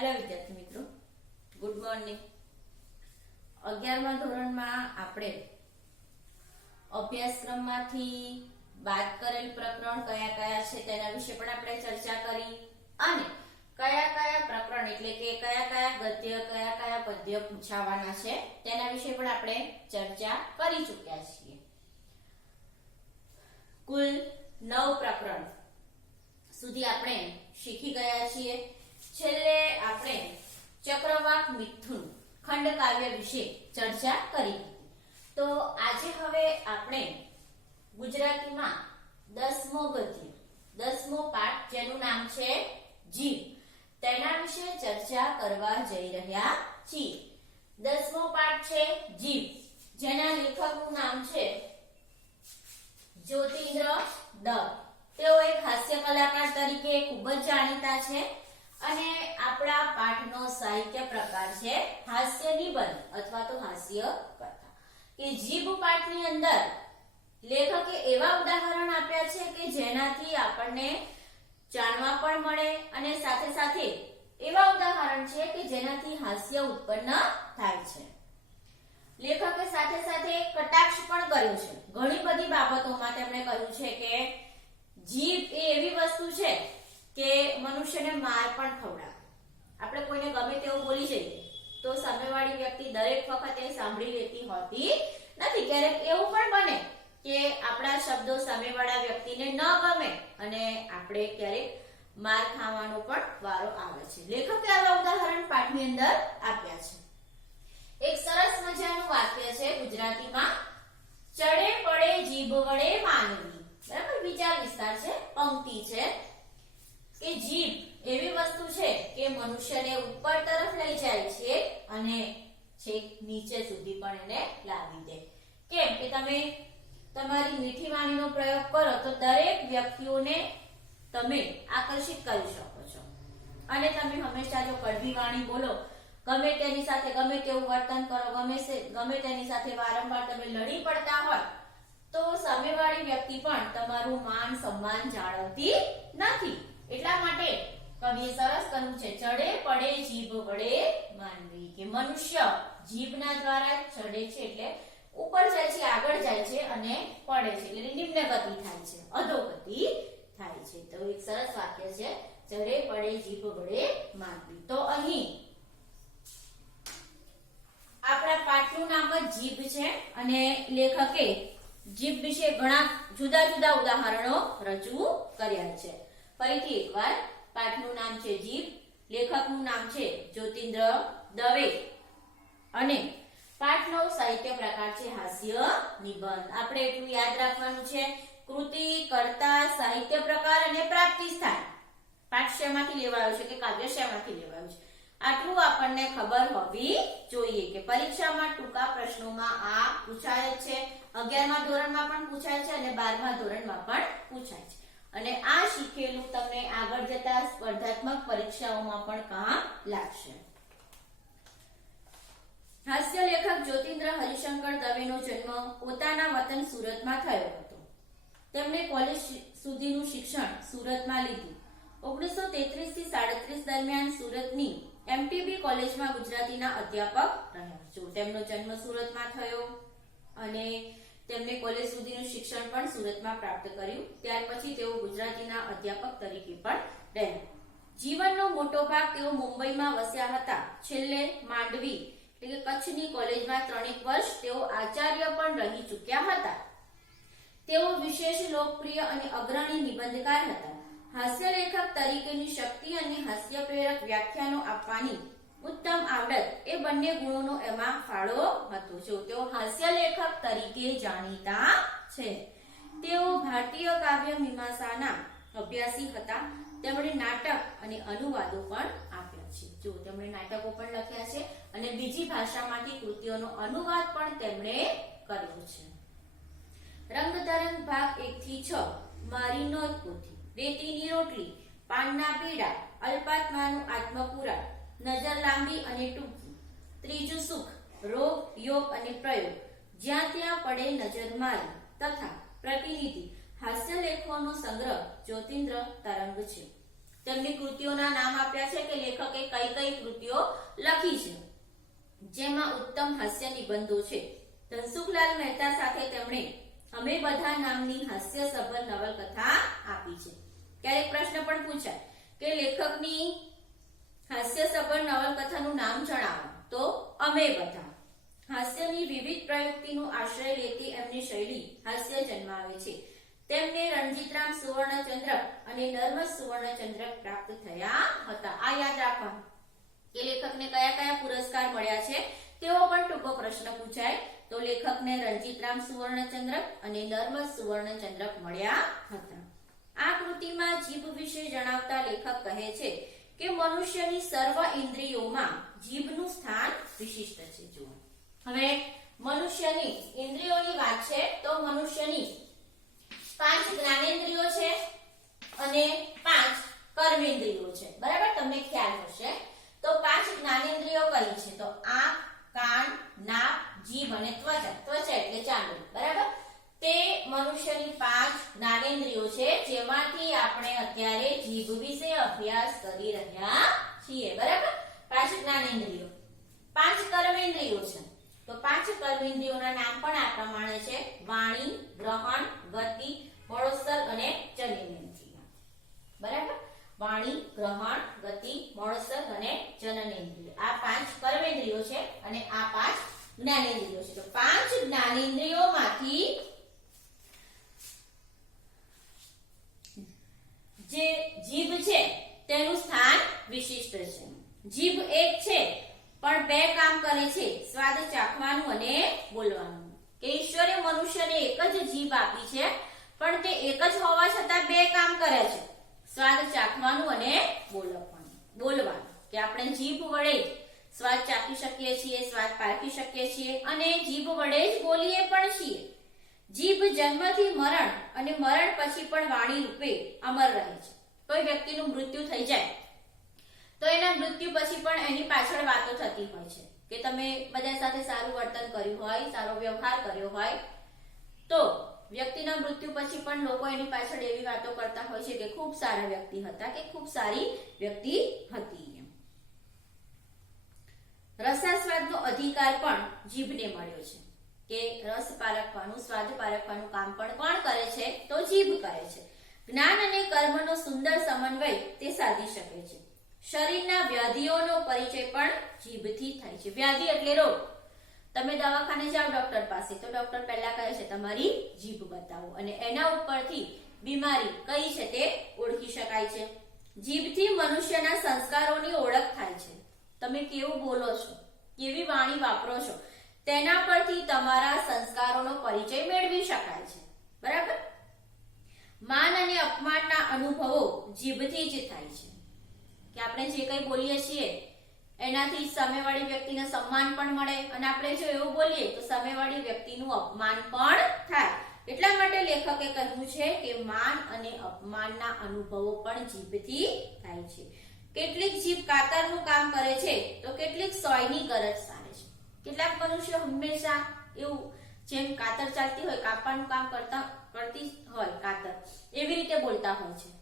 Hello વિદ્યાર્થી મિત્રો. Good morning અગિયારમા ધોરણમાં આપણે અભ્યાસક્રમમાંથી બાદ કરેલ પ્રકરણ કયા કયા છે તેના વિશે પણ આપણે ચર્ચા કરી અને કયા કયા પ્રકરણ એટલે કે કયા કયા ગદ્ય, કયા કયા પદ્ય પૂછાવાના છે તેના વિશે પણ આપણે ચર્ચા કરી ચૂક્યા છીએ. કુલ નવ પ્રકરણ સુધી આપણે શીખી ગયા છીએ. છેલ્લે આપણે ચક્રવાક મિથુન ખંડ કાવ્ય વિશે ચર્ચા કરી તો આજે હવે આપણે ગુજરાતીમાં દસમો ગદ્ય, દસમો પાઠ જેનું નામ છે જીવ. તેના વિશે ચર્ચા કરવા જઈ રહ્યા છીએ. દસમો પાઠ છે જીવ. જેના લેખકનું નામ છે જ્યોતિન્દ્ર દ તેઓ એક હાસ્ય કલાકાર તરીકે ખૂબ જ જાણીતા છે. અને આપણા પાઠનો સાહિત્ય પ્રકાર છે હાસ્ય નિબંધ અથવા તો હાસ્ય કથા. કે જીભ પાઠની અંદર લેખકે એવા ઉદાહરણ આપ્યા છે કે જેનાથી આપણને જાણવા પણ મળે અને સાથે સાથે એવા ઉદાહરણ છે કે જેનાથી હાસ્ય ઉત્પન્ન થાય છે. લેખકે સાથે સાથે કટાક્ષ પણ કર્યો છે. ઘણી બધી બાબતોમાં તેમણે કહ્યું છે કે જીભ એ એવી વસ્તુ છે કે મનુષ્યને માર પણ ખવડાવે. આપણે કોઈને ગમે તેવું બોલી જઈએ, તો સામેવાળી વ્યક્તિ દરેક વખતે સાંભળી લેતી હોતી નથી. ક્યારેક એવું પણ બને કે આપણા શબ્દો સામેવાળા વ્યક્તિને ન ગમે અને આપણે ક્યારેક માર ખાવાનો પણ વારો આવે છે. લેખકે આવા ઉદાહરણ પાઠની અંદર આપ્યા છે. એક સરસ મજાનું વાક્ય છે ગુજરાતીમાં, ચડે પડે જીભ વડે માનવી. બરાબર? વિચાર વિસ્તાર છે, પંક્તિ છે. કે જીભ એવી વસ્તુ છે કે મનુષ્યને ઉપર તરફ લઈ જાય છે અને છેક નીચે સુધી પણ એને લાવી દે. કેમ કે તમે તમારી મીઠી વાણીનો પ્રયોગ કરો તો દરેક વ્યક્તિઓને તમે આકર્ષિત કરી શકો છો. અને તમે હંમેશા જો કડવી વાણી બોલો, ગમે તેની સાથે ગમે તેવું વર્તન કરો, ગમે ગમે તેની સાથે વારંવાર તમે લડી પડતા હોય, તો સામેવાળી વ્યક્તિ પણ તમારું માન, સન્માન જાળવતી નથી. એટલા માટે કવિએ સરસ કહ્યું છે, ચડે પડે જીભ વડે માનવી કે મનુષ્ય. જીભના દ્વારા ચડે છે એટલે ઉપર જાય છે, આગળ જાય છે અને પડે છે એટલે નિમ્ન ગતિ થાય છે અધોગતિ થાય છે. તો એક સરસ વાક્ય છે, ચડે પડે જીભ વડે માનવી. તો અહીં આપણા પાઠનું નામ જ જીભ છે અને લેખકે જીભ વિશે ઘણા જુદા જુદા ઉદાહરણો રજૂ કર્યા છે. ફરીથી એકવાર પાઠનું નામ છે જીભ, લેખકનું નામ છે જ્યોતિન્દ્ર દવે. અને પાઠનો સાહિત્ય પ્રકાર છે હાસ્ય નિબંધ. આપણે એટલું યાદ રાખવાનું છે, કૃતિ, કરતા, સાહિત્ય પ્રકાર અને પ્રાપ્તિ સ્થાન. પાઠશ્યમાંથી લેવાયો છે કે કાવ્ય શેમાંથી લેવાયું છે? આટલું આપણને ખબર હોવી જોઈએ કે પરીક્ષામાં ટૂંકા પ્રશ્નોમાં આ પૂછાય છે, અગિયારમા ધોરણમાં પણ પૂછાય છે અને બારમા ધોરણમાં પણ પૂછાય છે. અને આ શીખેલું તમને આગળ જતા સ્પર્ધાત્મક પરીક્ષાઓમાં પણ કામ લાગશે. હાસ્ય લેખક જ્યોતિન્દ્ર હરિશંકર દવેનો જન્મ પોતાના વતન સુરતમાં થયો હતો. તેમણે કોલેજ સુધીનું શિક્ષણ સુરતમાં લીધું. ઓગણીસો તેત્રીસથી સાડત્રીસ દરમિયાન સુરતની એમટીબી કોલેજમાં ગુજરાતીના અધ્યાપક રહ્યા. છો તેમનો જન્મ સુરતમાં થયો અને તેમણે કોલેજ સુધીનું શિક્ષણ પણ સુરતમાં પ્રાપ્ત કર્યું. ત્યાર પછી તેઓ ગુજરાતીના અધ્યાપક તરીકે પણ રહ્યા. જીવનનો મોટો ભાગ તેઓ મુંબઈમાં વસ્યા હતા. છેલ્લે માંડવી, એટલે કે કચ્છની કોલેજમાં ત્રણેક વર્ષ તેઓ આચાર્ય પણ રહી ચૂક્યા હતા. તેઓ વિશેષ લોકપ્રિય અને અગ્રણી નિબંધકાર હતા. હાસ્ય લેખક તરીકેની શક્તિ અને હાસ્ય પ્રેરક વ્યાખ્યાનો આપવાની ઉત્તમ આવડત એ બંને ગુણોનો એમાં ફાળો હતો. જો તેઓ હાસ્ય લેખક તરીકે જાણીતા છે. તેઓ ભારતીય કાવ્ય મીમાંસાના અભ્યાસી હતા. તેમણે નાટક અને અનુવાદો પણ આપ્યા છે. જો તેમણે નાટકો પણ લખ્યા છે અને બીજી ભાષામાંથી કૃતિઓનો અનુવાદ પણ તેમણે કર્યો છે. રંગતરંગ ભાગ એક થી છ. મારી નોંધ પોથી રેતીની રોટલી. પાનના પીડા અલ્પાત્માનું આત્મપુરાણ નજર લાંબી અને ટૂંકી. ત્રીજું સુખ, રોગ, યોગ અને પ્રયોગ. જ્યાં ત્યાં પડે નજર મારી તથા પ્રતિનિધિ. હાસ્ય લેખોનો સંગ્રહ જ્યોતિન્દ્ર તરંગ છે. તેમની કૃતિઓના નામ આપ્યા છે કે લેખકે કઈ કઈ કૃતિઓ લખી છે. જેમાં ઉત્તમ હાસ્ય નિબંધો છે. ધનસુખલાલ મહેતા સાથે તેમણે અમે બધા નામની હાસ્ય સભર નવલકથા આપી છે. ક્યારેક પ્રશ્ન પણ પૂછાય કે લેખકની હાસ્ય નવલકથાનું નામ જણાવો. તો અમે બધા. હાસ્યની વિવિધ પ્રયુક્તિનો આશ્રય લેતી એમની શૈલી હાસ્ય જન્માવે છે. તેમને રણજીતરામ સુવર્ણચંદ્રક અને નર્મદ સુવર્ણચંદ્રક પ્રાપ્ત થયા હતા. આ યાદ રાખવા કે લેખકને કયા કયા પુરસ્કાર મળ્યા છે તેવો પણ ટૂંકો પ્રશ્ન પૂછાય. તો લેખકને રણજીતરામ સુવર્ણચંદ્રક અને નર્મદ સુવર્ણચંદ્રક મળ્યા હતા. આ કૃતિમાં જીભ વિશે જણાવતા લેખક કહે છે કે મનુષ્યની સર્વ ઇન્દ્રિયોમાં જીભનું સ્થાન વિશિષ્ટ છે, જુઓ. હવે મનુષ્યની ઇન્દ્રિયોની વાત છે, તો મનુષ્યની પાંચ જ્ઞાનેન્દ્રિયો છે અને પાંચ કર્મેન્દ્રિયો છે. બરાબર? તમને ખ્યાલ હશે? તો પાંચ જ્ઞાનેન્દ્રિયો કઈ છે? તો આંખ, કાન, નાક, જીભ અને ત્વચા. ત્વચા એટલે ચામડી બરાબર? તે મનુષ્યની પાંચ જ્ઞાનેન્દ્રિયો છે, જેમાંથી આપણે અત્યારે જીભ વિશે અભ્યાસ કરી રહ્યા છીએ, બરાબર? પાંચ જ્ઞાનેન્દ્રિયો. પાંચ કર્મેન્દ્રિયો છે. તો પાંચ કર્મેન્દ્રિયોના નામ પણ આ પ્રમાણે છે. વાણી, ગ્રહણ, ગતિ મળોત્સર અને જનનેન્દ્રિય. બરાબર? વાણી, ગ્રહણ, ગતિ મળોત્સર અને જનનેન્દ્રિય. આ પાંચ કર્મેન્દ્રિયો છે અને આ પાંચ જ્ઞાનેન્દ્રિયો છે. તો પાંચ જ્ઞાનેન્દ્રિયોમાંથી જે જીભ છે તેનું સ્થાન વિશિષ્ટ છે. જીભ એક છે, પણ બે કામ કરે છે, સ્વાદ ચાખવાનું અને બોલવાનું. કે ઈશ્વરે મનુષ્યને એક જ જીભ આપી છે, પણ તે એક જ હોવા છતાં બે કામ કરે છે, સ્વાદ ચાખવાનું અને બોલવાનું. બોલવાનું, કે આપણે જીભ વડે સ્વાદ ચાખી શકીએ છીએ, સ્વાદ પારખી શકીએ છીએ અને જીભ વડે જ બોલીએ પણ છીએ. જીભ જન્મથી મરણ અને મરણ પછી પણ વાણી રૂપે અમર રહે છે. કોઈ વ્યક્તિનું મૃત્યુ થઈ જાય. તો એના મૃત્યુ પછી પણ એની પાછળ વાતો થતી હોય છે કે તમે બધા સાથે સારું વર્તન કર્યું હોય, સારો વ્યવહાર કર્યો હોય, તો વ્યક્તિના મૃત્યુ પછી પણ લોકો એની પાછળ એવી વાતો કરતા હોય છે કે ખૂબ સારા વ્યક્તિ હતા કે ખૂબ સારી વ્યક્તિ હતી રસાસ્વાદનો અધિકાર પણ જીભને મળ્યો છે કે રસ પારખવાનું, સ્વાદ પારખવાનું કામ પણ કોણ કરે છે? તો જીભ કરે છે. જ્ઞાન અને કર્મનો સુંદર સમન્વય તે સાધી શકે છે. શરીરના વ્યાધિઓનો પરિચય પણ જીભથી થાય છે. વ્યાધિ એટલે રોગ. તમે દવાખાને જાઓ ડોક્ટર પાસે, તો ડોક્ટર પહેલા કહે છે, તમારી જીભ બતાવો. અને એના ઉપરથી બીમારી કઈ છે તે ઓળખી શકાય છે. જીભથી મનુષ્યના સંસ્કારોની ઓળખ થાય છે. તમે કેવું બોલો છો? કેવી વાણી વાપરો છો? તેના પરથી તમારા સંસ્કારોનો પરિચય મેળવી શકાય છે. બરાબર? માન અને અપમાનના અનુભવો જીભથી જ થાય છે. કે આપણે જે કંઈ બોલીએ છીએ, એનાથી સામેવાળી વ્યક્તિને સન્માન પણ મળે અને આપણે જો એવું બોલીએ તો સામેવાળી વ્યક્તિનું અપમાન પણ થાય. એટલા માટે લેખકે કહ્યું છે કે માન અને અપમાનના અનુભવો પણ જીભથી થાય છે. કેટલીક જીભ કાતરનું કામ કરે છે તો કેટલીક સોયની ગરજ સારે છે. કેટલાક મનુષ્ય હંમેશા એવું, જેમ કાતર ચાલતી હોય કાપવાનું કામ કરતા કરતી હોય કાતર. એવી રીતે બોલતા હોય છે.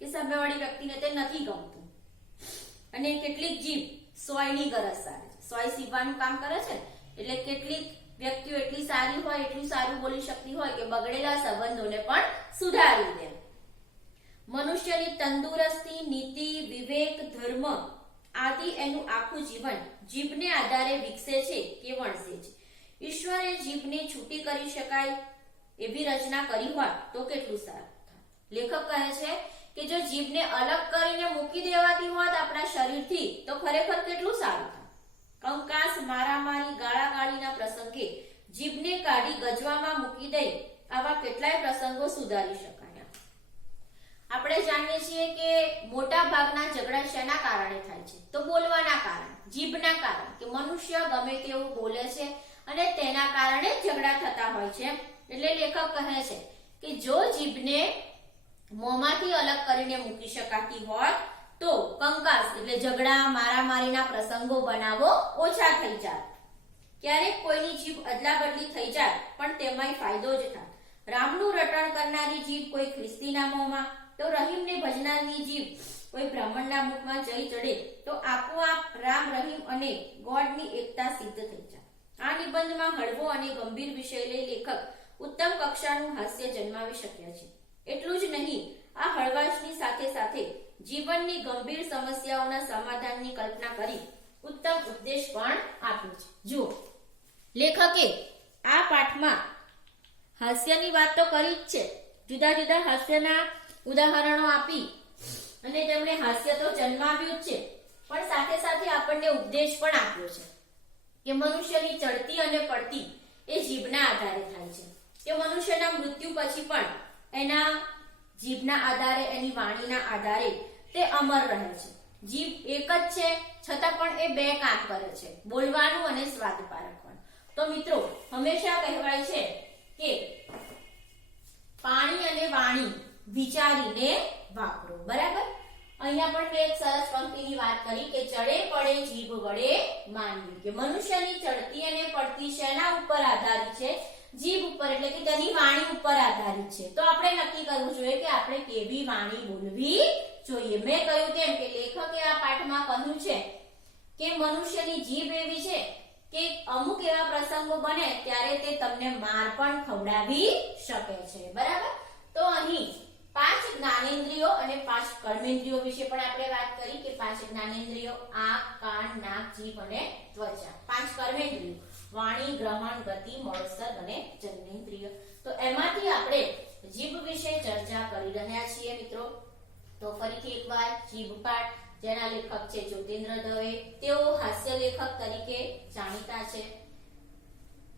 કે સામેવાળી વ્યક્તિને તે નથી ગમતું. અને કેટલીક જીભ સોયની ગરજ સારી સોય સીવવાનું કામ કરે છે? એટલે કેટલીક વ્યક્તિઓ એટલી સારી હોય, એટલું સારું બોલી શકતી હોય કે બગડેલા સંબંધોને પણ સુધારી દે. મનુષ્યની તંદુરસ્તી, નીતિ, વિવેક, ધર્મ આદિ એનું આખું જીવન જીભને આધારે વિકસે છે કે વણસે છે. ઈશ્વરે જીભને છૂટી કરી શકાય એવી રચના કરી હોત તો કેટલું સારું લેખક કહે છે કે જો જીભને અલગ કરીને મૂકી દેવાતી હોત આપણા શરીરથી, તો ખરેખર કેટલું સારું થાત કંકાસ, મારામારી, ગાળાગાળીના પ્રસંગે જીભને કાઢી ગજવામાં મૂકી દઈ આવા કેટલાય પ્રસંગો સુધારી શકાય. આપણે જાણીએ છીએ કે મોટા ભાગના ઝઘડા શેના કારણે થાય છે? તો બોલવાના કારણે, જીભના કારણે, કે મનુષ્ય ગમે તેવું બોલે છે અને તેના કારણે ઝઘડા થતા હોય છે એટલે લેખક કહે છે કે જો જીભને મોંમાંથી અલગ કરીને મૂકી શકાતી હોય, તો કંકાસ એટલે ઝઘડા, મારામારીના પ્રસંગો બનાવો ઓછા થઈ જાય. ક્યારેક કોઈની જીભ અદલા બદલી થઈ જાય, પણ તેમાંય ફાયદો જ થાય. રામનું રટણ કરનારી જીભ કોઈ ખ્રિસ્તીના મોંમાં, તો રહીમને ભજનારની જીભ કોઈ બ્રાહ્મણના મુખમાં જઈ ચડે, તો આપોઆપ રામ, રહીમ અને ગોડની એકતા સિદ્ધ થઈ જાય. આ નિબંધમાં હળવો અને ગંભીર વિષય લઈ લેખક ઉત્તમ કક્ષાનું હાસ્ય જન્માવી શક્યા છે. એટલું જ નહીં, આ હળવાશની સાથે સાથે જીવનની ગંભીર સમસ્યાઓના સમાધાનની કલ્પના કરી ઉત્તમ ઉપદેશ પણ આપ્યો છે. જુઓ, લેખકે આ પાઠમાં હાસ્યની વાત તો કરી જ છે. જુદા જુદા હાસ્યના ઉદાહરણો આપી અને તેમણે હાસ્ય તો જન્માવ્યું જ છે, પણ સાથે સાથે આપણને ઉપદેશ પણ આપ્યો છે કે મનુષ્યની ચડતી અને પડતી એ જીભના આધારે થાય છે. કે મનુષ્યના મૃત્યુ પછી પણ એના જીભના આધારે, એની વાણીના આધારે તે અમર રહે છે. જીભ એક જ છે, છતાં પણ એ બે કામ કરે છે, બોલવાનું અને સ્વાદ પારખવાનું. તો મિત્રો, હંમેશા કહેવાય છે કે પાણી અને વાણી વિચારીને વાપરો, બરાબર? અહીંયા પણ મેં એક સરસ પંક્તિની વાત કરી કે ચડે પડે જીભ વડે માનવી કે મનુષ્યની ચડતી અને પડતી શેના ઉપર આધારિત છે? જીભ ઉપર, એટલે કે તેની વાણી ઉપર આધારિત છે. તો આપણે નક્કી કરવું જોઈએ કે આપણે કેવી વાણી બોલવી જોઈએ. મેં કહ્યું તેમ કે લેખકે આ પાઠમાં કહ્યું છે કે મનુષ્યની જીભ એવી છે કે અમુક એવા પ્રસંગો બને ત્યારે તે તમને માર પણ ખવડાવી શકે છે. બરાબર? તો અહીં પાંચ જ્ઞાનેન્દ્રિયો અને પાંચ કર્મેન્દ્રિયો વિશે પણ આપણે વાત કરી કે પાંચ જ્ઞાનેન્દ્રિયો, આંખ, કાન, નાક, જીભ અને ત્વચા. પાંચ કર્મેન્દ્રિયો. વાણી, ગ્રહણ, ગતિ મોળસર અને જન્મેન્દ્રિય. તો એમાંથી આપણે જીભ વિશે ચર્ચા કરી રહ્યા છીએ મિત્રો. તો ફરીથી એકવાર જીભ પાઠ, જેના લેખક છે જ્યોતિન્દ્ર દવે, તેઓ હાસ્ય લેખક તરીકે જાણીતા છે.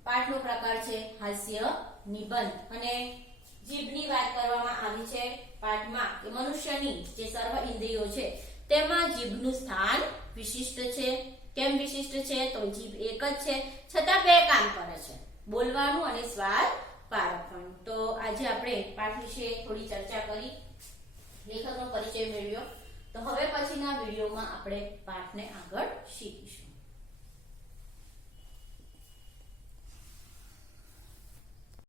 પાઠનો પ્રકાર છે હાસ્ય નિબંધ. અને જીભની વાત કરવામાં આવી છે પાઠમાં કે મનુષ્યની જે સર્વ ઇન્દ્રિયો છે, તેમાં જીભનું સ્થાન વિશિષ્ટ છે. કેમ વિશિષ્ટ છે? તો જીભ એક જ છે. છતાં બે કામ કરે છે. બોલવાનું અને સ્વાદ પારખવાનું. તો આજે આપણે પાઠ વિશે થોડી ચર્ચા કરી. લેખકનો પરિચય મેળવ્યો. તો હવે પછીના વિડીયોમાં આપણે પાઠને આગળ શીખીશું.